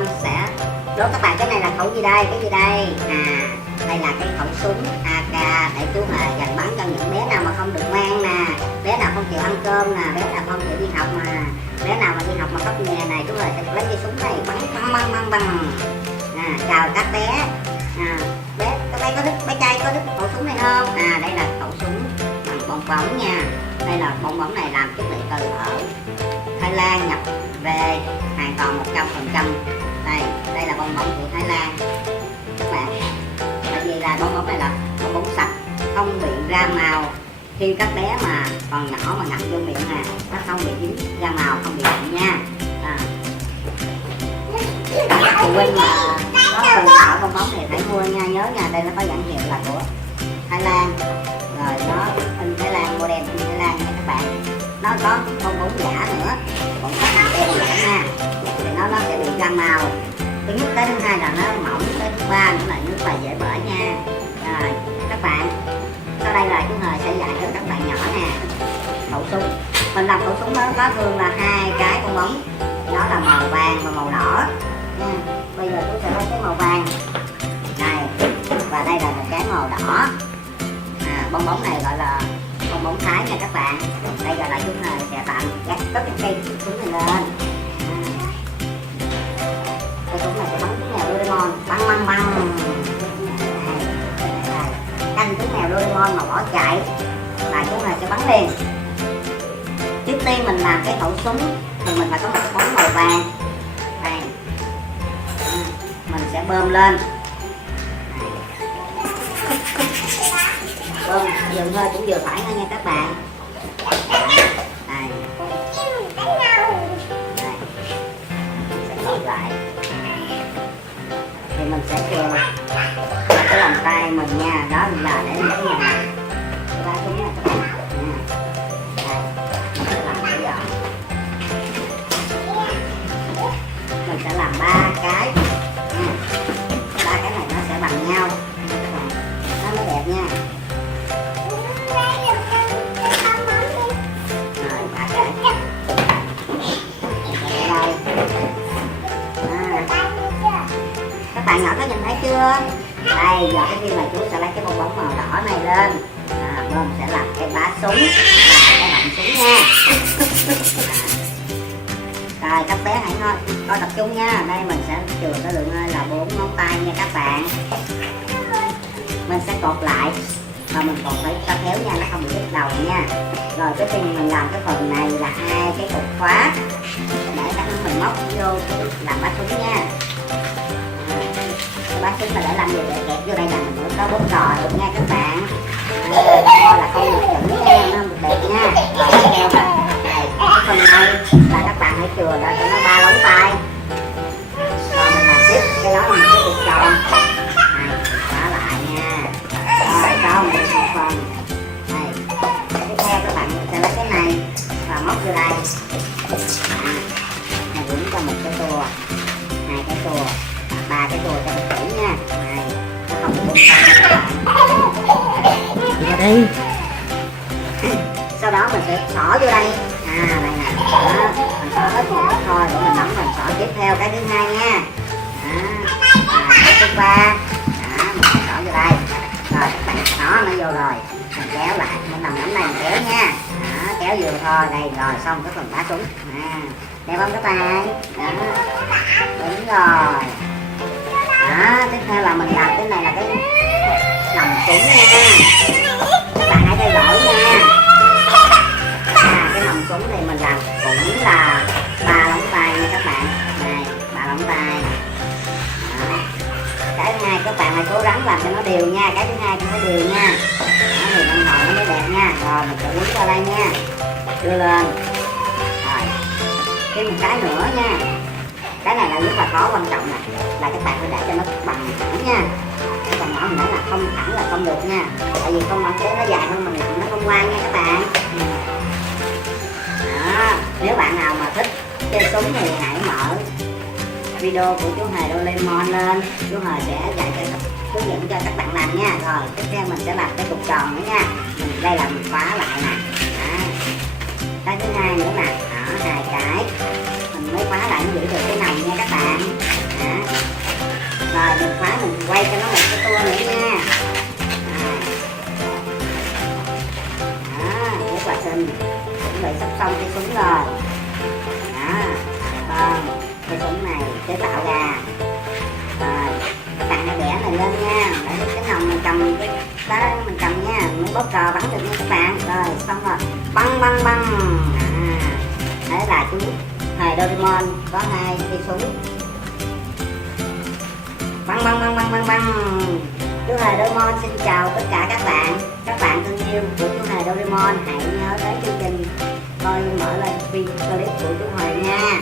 Doraemon sẽ đố các bạn cái này là khẩu gì đây, cái gì đây? Đây là cái khẩu súng AK để chú Hề dành bắn cho những bé nào mà không được ngoan nè, bé nào không chịu ăn cơm nè, bé nào không chịu đi học mà, bé nào mà đi học mà cấp nghề này, chú Hề sẽ lấy cái súng này bắn bắn. Chào các bé. Bé các bé có thích, bé trai có thích khẩu súng này không? Đây là khẩu súng bằng bong bóng nha. Đây là bong bóng này làm chất liệu từ ở Thái Lan nhập về hoàn toàn 100%. Đây là bong bóng của Thái Lan các bạn. Tại vì là bong bóng này là bong bóng sạch, không bị ra màu. Khi các bé mà còn nhỏ mà ngậm vô miệng nè, nó không bị dính ra màu, không bị lạnh nha. Phụ huynh mà có cần thảo bong bóng thì phải mua nha, nhớ nha, đây nó có nhãn hiệu là của Thái Lan, rồi nó in Thái Lan, model in Thái Lan nha các bạn. Nó có bong bóng giả nữa, còn có hàng tem giả nha, thì nó sẽ bị ra màu. Thứ nhất tới thứ hai là nó mỏng, tới thứ ba nữa là nước là dễ bể nha. Rồi các bạn, sau đây là chú Hề sẽ dạy cho các bạn nhỏ nè. Khẩu súng mình làm khẩu súng đó có thường là hai cái bong bóng, đó là màu vàng và màu đỏ nha. Bây giờ tôi sẽ lấy cái màu vàng này, và đây là một cái màu đỏ. Bong bóng này gọi là bong bóng Thái nha các bạn. Đây gọi là chú Hề sẽ tạm gác tất cái cây súng này lên. Cái súng này sẽ bắn chú mèo Doraemon, bắn canh chú mèo Doraemon mà bỏ chạy là chú Hề sẽ bắn liền. Trước tiên mình làm cái khẩu súng thì mình phải có một bóng màu vàng. Đây, mình sẽ bơm lên, bơm dừng hơi cũng vừa phải thôi nha các bạn. Đây, sẽ gọi lại thì mình sẽ chừa cái lòng tay mình nha, đó là để những cái này ba súng này các bạn. Mình sẽ làm ba cái, ba cái này nó sẽ bằng nhau, nó mới đẹp nha. Rồi ba cái đây. Các bạn nhỏ có nhìn thấy chưa? Đây giờ cái khi mà chú sẽ lấy cái bong bóng màu đỏ này lên, bơm sẽ làm cái bá súng và cái họng súng nha. Rồi các bé hãy coi tập trung nha. Đây mình sẽ chừa cái lượng hơi là 4 ngón tay nha các bạn. Mình sẽ cột lại và mình cột phải cho khéo nha, nó không bị đứt đầu nha. Rồi cái khi mình làm cái phần này là hai cái cột khóa để các mình móc vô làm bá súng nha. Bá súng là để làm gì, để kẹp vô đây là mình có bốt cò được nha các bạn. Là không được chuẩn nha, nó được đẹp nha. Rồi đây, cái phần này là các bạn hãy chừa ra cho nó 3 lóng tay. Rồi mình làm tiếp cái đó là một cái cục tròn này, khóa lại nha. Rồi xong một phần này. Tiếp theo các bạn sẽ lấy cái này và móc vô đây. Mình quấn cho một cái tua, hai cái tua, ba cái tua cho nó kỹ nha. Này, nó không bị bung tay nha các bạn. Đây. Sau đó mình sẽ xỏ vô đây. Đây nè, mình xỏ hết một thôi để mình nắm, mình xỏ tiếp theo cái thứ hai nha. Cái thứ ba, mình sẽ xỏ vô đây. Rồi các bạn xỏ nó vô rồi, mình kéo lại, mình nằm nắm này mình kéo nha. Kéo vừa thôi, đây rồi xong cái phần bá súng. Đẹp không các bạn? Đúng rồi. Tiếp theo là mình làm cái này là cái nòng súng nha. Các bạn hãy theo dõi nha. Cái nòng súng thì mình làm cũng là 3 lóng tay nha các bạn. Này, 3 lóng tay. Cái thứ hai các bạn hãy cố gắng làm cho nó đều nha, cái thứ hai cũng phải đều nha. Thì đồng hồ nó mới đẹp nha. Rồi mình sẽ quấn vào đây nha, đưa lên. Rồi thêm một cái nữa nha. Cái này là rất là khó, quan trọng nè, là các bạn phải để cho nó bằng thẳng nha. Các bạn nhỏ mình nói là không thẳng là không được nha, tại vì không bằng kéo nó dài hơn mình nó không ngoan nha các bạn. Nếu bạn nào mà thích chơi súng thì hãy mở video của chú Hề Doraemon lên, chú Hề sẽ dạy cho hướng dẫn cho các bạn làm nha. Rồi tiếp theo mình sẽ làm cái cục tròn nữa nha. Đây là mình khóa lại nè. Cái thứ hai nữa nè, hai cái mình mới khóa lại nó giữ được cái nòng nha các bạn. chuẩn bị sắp xong cái súng rồi đó. Vâng, cái súng này chế tạo ra rồi, các bạn hãy bẻ này lên nha, để cái nòng mình cầm cái đó mình cầm nha, mới bóp cò bắn được nha các bạn. Rồi xong rồi, băng băng băng. Thế là chú hề Doraemon có 2 cây súng, băng băng băng băng băng băng. Chú hề Doraemon xin chào tất cả các bạn thân yêu của chú hề Doraemon. Hãy nhớ đến chương trình coi mở lên clip của chú hề nha.